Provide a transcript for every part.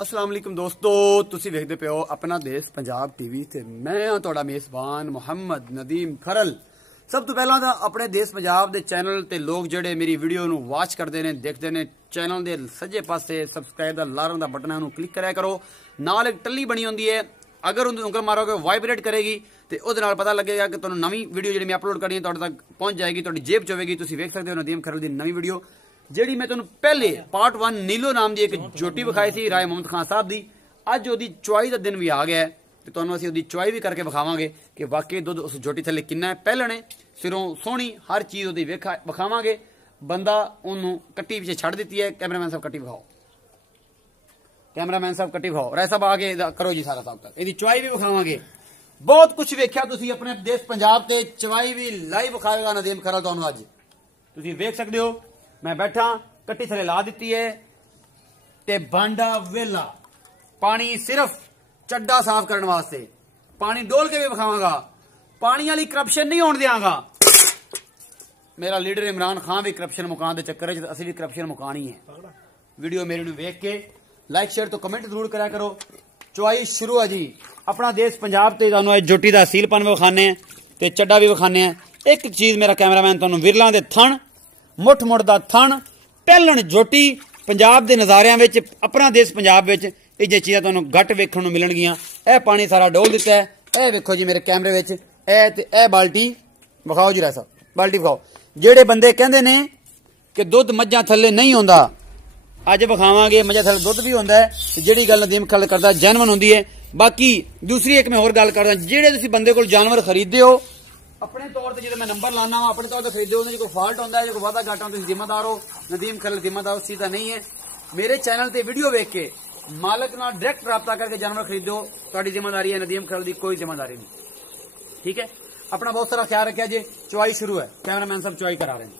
अस्सलाम वालेकुम दोस्तों, तुसी वेखदे पे हो अपना देश पंजाब टीवी ते मैं हां तुहाडा मेज़बान मुहम्मद नदीम खरल। सब तो पहला तो अपने देश पंजाब दे चैनल ते लोग जेडे मेरी वीडियो नू वाच करते ने देखते ने चैनल दे सज्जे पासे सब्सक्राइब दा लाल दा बटन है उन्हें क्लिक कराया करो। नाल एक टल्ली बनी होंदी है, अगर उंगल मारोगे वाइब्रेट करेगी तो उहदे नाल पता लगेगा कि तुहानू नवी वीडियो जी मैं अपलोड करनी है तुहाडे तक पहुंच जाएगी, तुहाडी जेब च होवेगी। तुसी वेख सकते हो नदीम खरल दी नवी वीडियो ਜਿਹੜੀ मैं तुहानू पहले पार्ट 1 नीलो नाम की एक जोटी विखाई सी राय मोहम्मद खान साहब की। अज ਉਹਦੀ चुआई का दिन भी आ गया है तो तुहानू ਅਸੀਂ ਉਹਦੀ चुआई भी करके विखावांगे कि वाकई दुध उस जोटी थले कितना है, पहलने सिरों सोहनी हर चीज़ ਉਹਦੀ विखावांगे। बंदा ਉਹਨੂੰ कट्टी पिछे छड़ दी है। कैमरामैन साहब कट्टी विखाओ, कैमरामैन साहब कट्टी विखाओ, राय साहब आगे करो जी सारा साहब तक ਇਹਦੀ चुआई भी विखावांगे। बहुत कुछ वेख्या तुसी अपने देश पंजाब ते चुआई भी लाइव विखाएगा नदीम खरल तुहानू। अज तुसी वेख सकते हो मैं बैठा कट्टी थले ला दी है ते बांडा वेला पानी सिर्फ चड्डा साफ करने वास्ते, पानी डोल के भी विखावांगा, पानी वाली करप्शन नहीं होने देंगा। मेरा लीडर इमरान खान भी करप्शन मुकान के चक्कर असं भी करप्शन मुकानी है। वीडियो मेरी वेख के लाइक शेयर तो कमेंट जरूर करा करो। चुआई शुरू है जी अपना देश पंजाब ते तुहानू जोटी का सीलपन भी विखाने ते चड्डा भी विखाने। एक चीज मेरा कैमरामैन तुहानू विरलां दे थण मुठ मुठ दा थण पहलन जोटी पंजाब के नज़ारिया अपना देश पंजाब ये चीज़ा तुहानू घट वेखण नू मिलणगियां। यह पानी सारा डोल दिता है, यह वेखो जी मेरे कैमरे विच ए बाल्टी विखाओ जी, राय साहब बाल्टी विखाओ। जेडे बंदे कहंदे ने कि दुध मज्जां थल्ले नहीं होंदा, अज विखावांगे मज्जां थल्ले दुध भी होंदा है। जिहड़ी गल नदीम खरल करदा जेन्युइन होंदी है। बाकी दूसरी एक मैं होर गल करदा, जेडे तुसीं बंदे कोल जानवर खरीददे हो अपने तौर पर जो मैं नंबर लाना वा अपने तौर पर खरीदे हो, कोई फॉल्ट होता है जो कोई वादा घाटा तुम जिम्मेदार हो। नदीम खरल जिम्मेदार उस चीज का नहीं है। मेरे चैनल से वीडियो वेख के मालक नाल डायरेक्ट रब्ता करके जानवर खरीदो, तुहाडी जिम्मेदारी है। नदीम खरल की कोई जिम्मेदारी नहीं। ठीक है, अपना बहुत सारा ख्याल रखा जी। चुआई शुरू है, कैमरामैन साहब चुआई करा रहे हैं।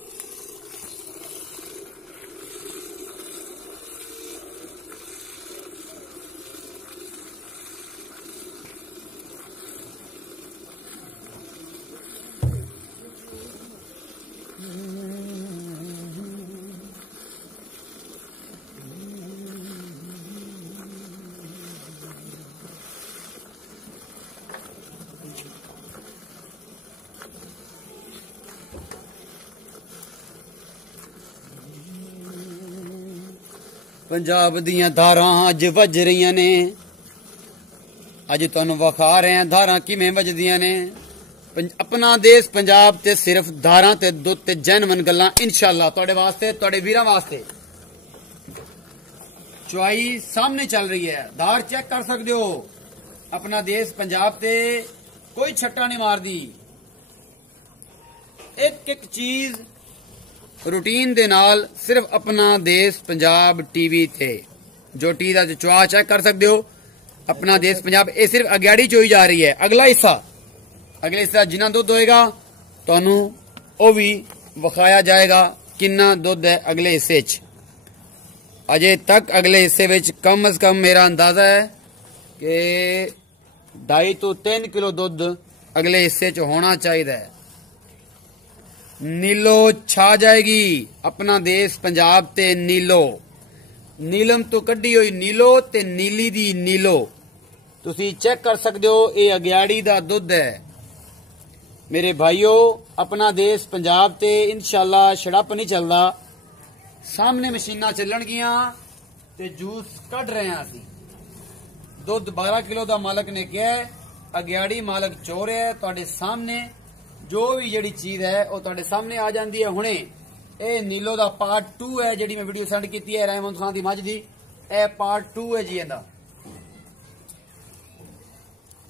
पंजाब दियां धारां अज वज रही ने, अज तुहानू विखा रहे हैं धारां किवें वजदियां ने। अपना देश पंजाब ते सिर्फ धारां ते दुध ते जेन्युइन गल्लां इंशाअल्लाह तुहाडे वास्ते तुहाडे वीरां वास्ते। चुआई सामने चल रही है, धार चेक कर सकते हो। अपना देश पंजाब ते कोई छट्टा नहीं मारदी। एक एक चीज रूटीन दे नाल सिर्फ अपना देश पंजाब टीवी थे जोटी दा चुआ चेक कर सकते हो। अपना देश पंजाब ये सिर्फ अग्याड़ी चोई जा रही है। अगला हिस्सा जिन्ना दुध होएगा तुहानू ओ भी विखाया जाएगा किन्ना दुध है अगले हिस्से च। अजे तक अगले हिस्से विच कम अज कम मेरा अंदाजा है कि 2.5 तो 3 किलो दुध अगले हिस्से च होना चाहिए। नीलो छा जाएगी अपना देश पंजाब ते नीलो, नीलम तो कड्डी हुई नीलो ते नीली दी नीलो तुसी चेक कर सकते हो। ये अग्याड़ी दा दुध है मेरे भाईओ। अपना देश पंजाब ते इंशाअल्लाह छड़प नहीं चलदा। सामने मशीनां चलणगियां ते जूस कढ रहे हैं असी। दुध 12 किलो दा मालक ने कहा, अग्याड़ी मालक चोर है। तुहाडे सामने जो भी जी चीज है वह तुहाडे सामने आ जाती है। हुणे ये नीलो दा पार्ट 2 है जी मैं वीडियो सेंड की है राय मोहम्मद खान की मझ की। यह पार्ट 2 है जी, इहदा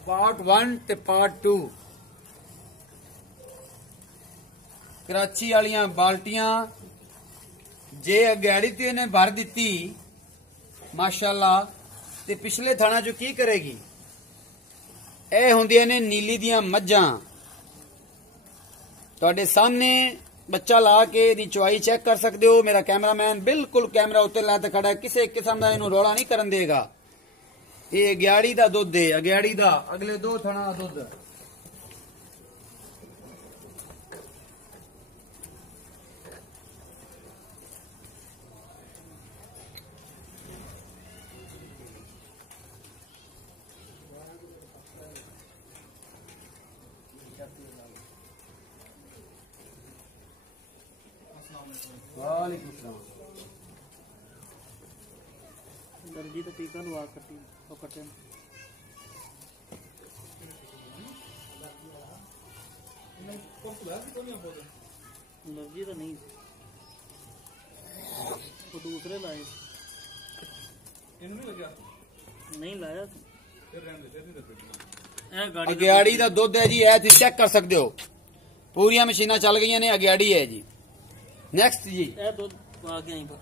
पार्ट 1 ते पार्ट 2। कराची वालियां बाल्टियां जे अग्याड़ी तो इन्हें भर दी माशाअल्लाह ते पिछले थाना चो की करेगी। यह होंदियां ने नीली दियां मज्जां। तुहाडे सामने बच्चा ला के दी चुआई चेक कर सकते हो। मेरा कैमरामैन बिल्कुल कैमरा उत्ते ला खड़ा है, किसी किस्म का इनू रौला नहीं करन देगा। ये अग्याड़ी दा दुध है, अग्याड़ी दा अगले 2 थणा दा दुध। वालेकुम सलाम। दर्जी तो टीका लगा कटी और कटे दर्जी तो नहीं वो दूसरे लाए नहीं लाया अग्याड़ी का दुध है जी, ए तुम चेक कर सकते हो, पूरिया मशीना चल गई ने, अग्याड़ी है जी। नेक्स्ट जी ए दुध आ गया ही पर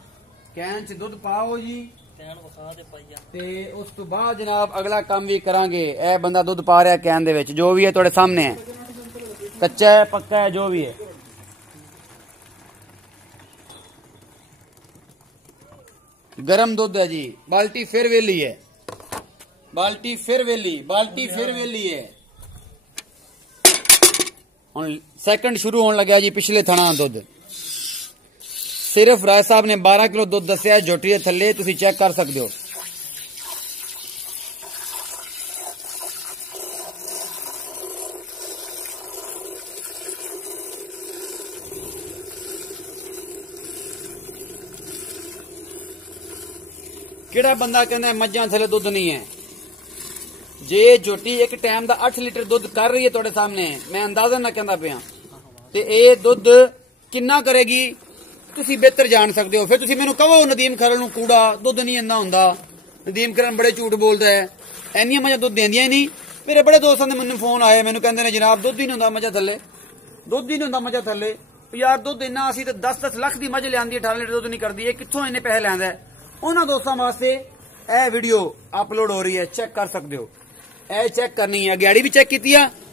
कैन च दुध पाओ जी, कैन वखा दे पाइया ते उस तो बाद जनाब अगला काम भी करांगे। ए बंदा दुध पा रहा है कैन दे विच, जो भी है तुहाडे सामने है, कच्चा है पक्का है जो भी है। गरम दुध है जी, बाल्टी फिर वेली है, बाल्टी फिर वेली, बाल्टी फिर वेली है। हुण सैकंड शुरू होने लगा जी पिछले थणा दुध। सिर्फ राय साहब ने 12 किलो दुध दसिया झोटी के थले, तुसी चेक कर सकते हो। किहड़ा बंदा कहना मज्जां थले दुध नहीं है? जे झोटी एक टाइम का 8 लीटर दुध कर रही है तुहाडे सामने, मैं अंदाजा ना कहंदा पिया, ते ए दुध किन्ना करेगी तुसी बेहतर जान सकते हो। फिर तुसी मैनू कहो नदीम खरल नू कूड़ा दुध नहीं इन्ना हुंदा, नदीम खरल बड़े झूठ बोलदा है, इन्नियां मज्जां दुध देंदियां ही नहीं। मेरे बड़े दोस्तां दे मैनू फोन आए, मैनू कहंदे ने जनाब दुध ही नहीं हुंदा मज्जां थले, दुध ही नहीं हुंदा मज्जां थले। यार दुध इन्ना असीं ते 10-10 लाख दी मज्ज लिआंदी 18 लीटर दुध नहीं करदी, ये कित्थों इन्ने पैसे लैंदा है? उन्हां दोस्तां वास्ते ए वीडियो अपलोड हो रही है, चेक कर सकते हो। ए चेक करनी है, अग्याड़ी भी चेक की,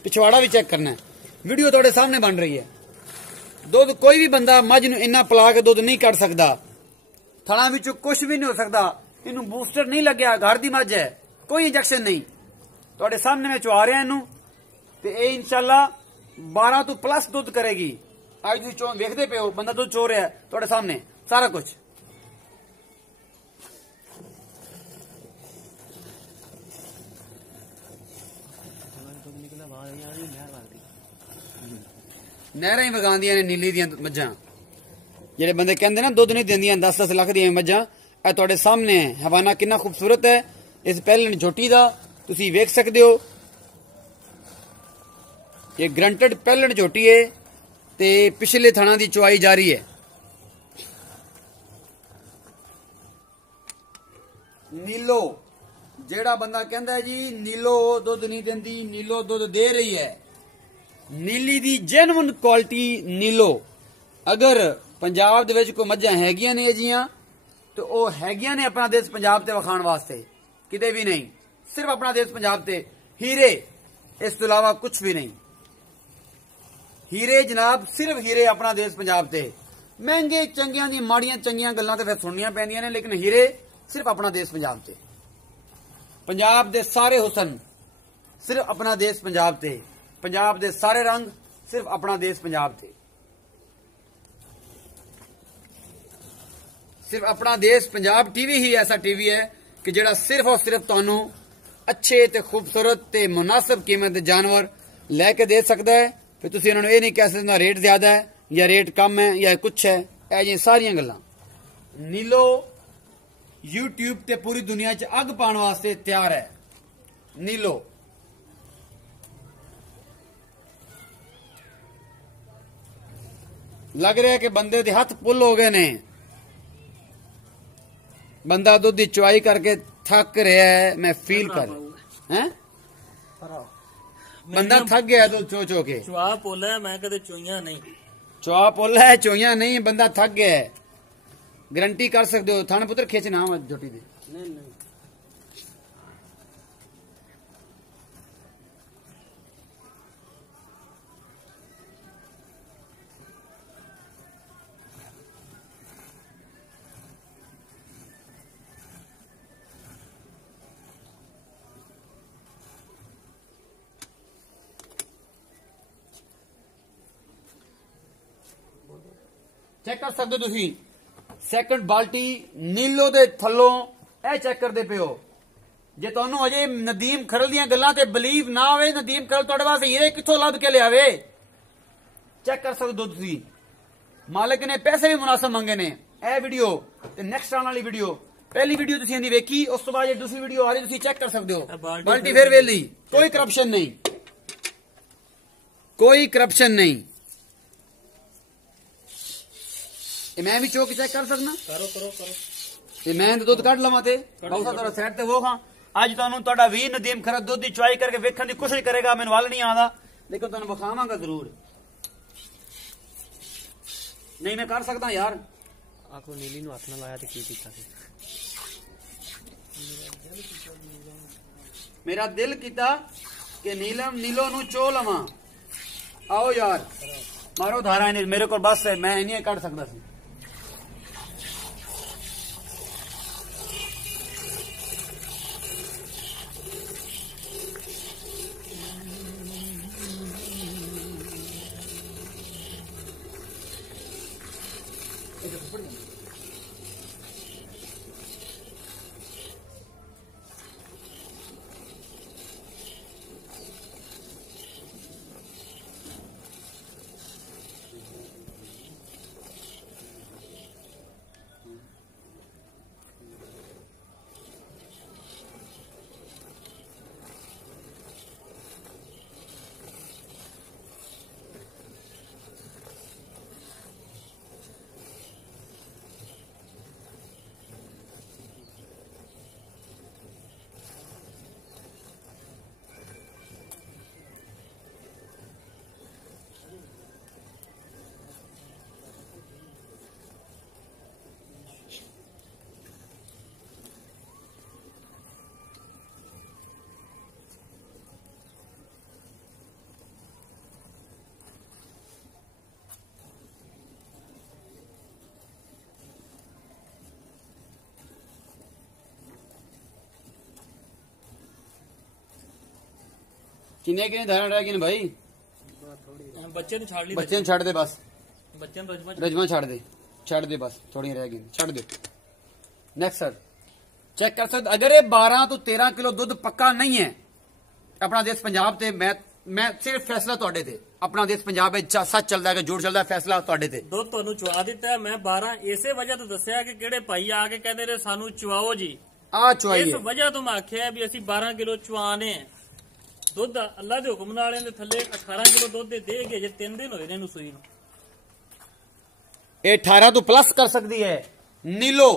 पिछवाड़ा भी चेक करना है, वीडियो तुहाडे सामने बन रही है। दुध कोई भी बंदा मझ नूं इन्ना पिला के दुध नहीं कढ़ सकदा, थणा विचों कुछ भी नहीं हो सकदा। इनू बूस्टर नहीं लग्या, घर दी मझ है, कोई इंजेक्शन नहीं, तुहाडे सामने मैं चुआ रहा इनू, ते ए इंशाअल्लाह 12 तो प्लस दुध करेगी। अज तुसीं चो वेखदे पे हो बंदा दुध चो रहा है तुहाडे सामने सारा कुछ। नहर ही वगांदियां ने नीली दियां मज्जां, जेडे बंदे कहंदे ना दुध नहीं देंदियां 10-10 लाख दियां मज्जां, ए तुहाडे सामने है। हवाना कितना खूबसूरत है इस पहलन झोटी दा, तुसी वेख सकते हो। ये ग्रंटेड पहलन झोटी है ते पिछले थणा दी चुआई जारी है। नीलो जेड़ा बंदा कहंदा है जी नीलो दुध नहीं देंदी, नीलो दुध दे रही है। नीली दी जेन्युइन क्वालिटी नीलो। अगर पंजाब दे विच कोई मज्जां हैगियां ने जियां तो वो हैगियां ने अपना देश पंजाब ते वखाण वास्ते, किते भी नहीं, सिर्फ अपना देश पंजाब ते। हीरे इस तो इलावा कुछ भी नहीं। हीरे जनाब सिर्फ हीरे अपना देश पंजाब ते। महंगे चंगियां दी माड़ियां चंगियां गल्लां ते फिर सुननियां पैंदियां ने, लेकिन हीरे सिर्फ अपना देश पंजाब ते। पंजाब दे सारे हुसन सिर्फ अपना देश पंजाब ते, पंजाब दे सारे रंग सिर्फ अपना देश पंजाब ते। सिर्फ अपना देश पंजाब टीवी ही ऐसा टीवी है कि जेड़ा सिर्फ और सिर्फ तुहानू अच्छे ते खूबसूरत ते मुनासिब कीमत दे जानवर लैके दे सकता है। फिर तुसीं इन्हां नूं ये नहीं कह सकदे रेट ज्यादा है या रेट कम है या कुछ है, ऐ सारियां गल्लां। नीलो यूट्यूब ते पूरी दुनिया च अग पाने वास्ते तैयार है। नीलो लग रहा है कि बंदे दे हथ पुल हो गए ने, बंदा दुध की चुआई करके थक रहा है, मैं फील कर हैं बंदा थक गया दुध चो चो के। चुआ पोला है, मैं कदे चोइयां नहीं, चुआ पोला है चोइयां नहीं, बंदा थक गया है। गारंटी कर सकते हो। थाने पुत्र खींचना झोटी दे नहीं नहीं चेक कर सकते हो तुसी। सैकंड बाल्टी नीलो दे थल्लों ए चेक करते पे हो। जे तुहानू अजे नदीम खरल दियां गल्लां ते बिलीव ना आवे, नदीम खरल तुहाडे वास्ते हीरे कित्थों लभ के लियावे, चेक कर सकते हो तुसी। मालिक ने पैसे भी मुनासिब मंगे ने। ए वीडियो ते नेक्स्ट आने वाली वीडियो, पहली वीडियो तुसीं दी वेखी, उस तो बाद दूसरी वीडियो आ रही, तुसीं चेक कर सकते हो। बाल्टी फिर वेली, कोई करप्शन नहीं, कोई करप्शन नहीं। मैं भी चौक चेक कर सकना? करो करो करो। ते मैं दुध कट लवा ते बहुत सारा साइड ते वो खां। अज तुहानू तुहाडा वीर नदीम खरत दुध की चुआई करके वेखण की कोशिश करेगा, मैनूं वल नहीं आंदा, लेकिन तुहानू विखावांगा जरूर। नहीं मैं कर सकता यार। आखो नीली नूं हथ ना लाया ते की कीता सी? मेरा दिल कीता कि नीलो नू चो लवा। आओ यार मारो धारा नहीं, मेरे को बस है, मैं नहीं कट सकता सी। किन्ने किन्ने धारा रह गए भाई? बच्चे ने छाड़ ली, बच्चे छड़ दे बस, बच्चे ने रजमा छड़ दे बस, थोड़ी रह गई, छड़ दे। नेक्स्ट सर चेक कर सकते, अगर ये 12 तो 13 किलो दुध पक्का नहीं है अपना देश पंजाब ते, मैं सिर्फ फैसला तुहाडे ते, अपना देश पंजाब सच चलदा है कि झूठ चलदा है, फैसला तुहाडे ते। दुध तुहानू चुआ दिता है, मैं 12 इसे वजह तो दस्सिया कि किहड़े भाई आके कहंदे ने सानू चुआओ जी, आ चुआई इस वजह तो मैं आख्या भी असी 12 किलो चुआने दुध अल्लाह दे हुक्म नाल इहदे थल्ले 18 किलो दुध दे गए जे 3 दिन होए ने इहनू सूई नू। ये 18 तो प्लस कर सकती है। नीलो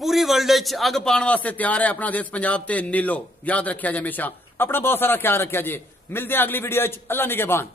पूरी वर्ल्ड अग पाने वास्ते तैयार है अपना देश पंजाब ते नीलो, याद रखिया जे हमेशा। अपना बहुत सारा ख्याल रखिया जे। मिलते हैं अगली वीडियो, अल्लाह निगहबान।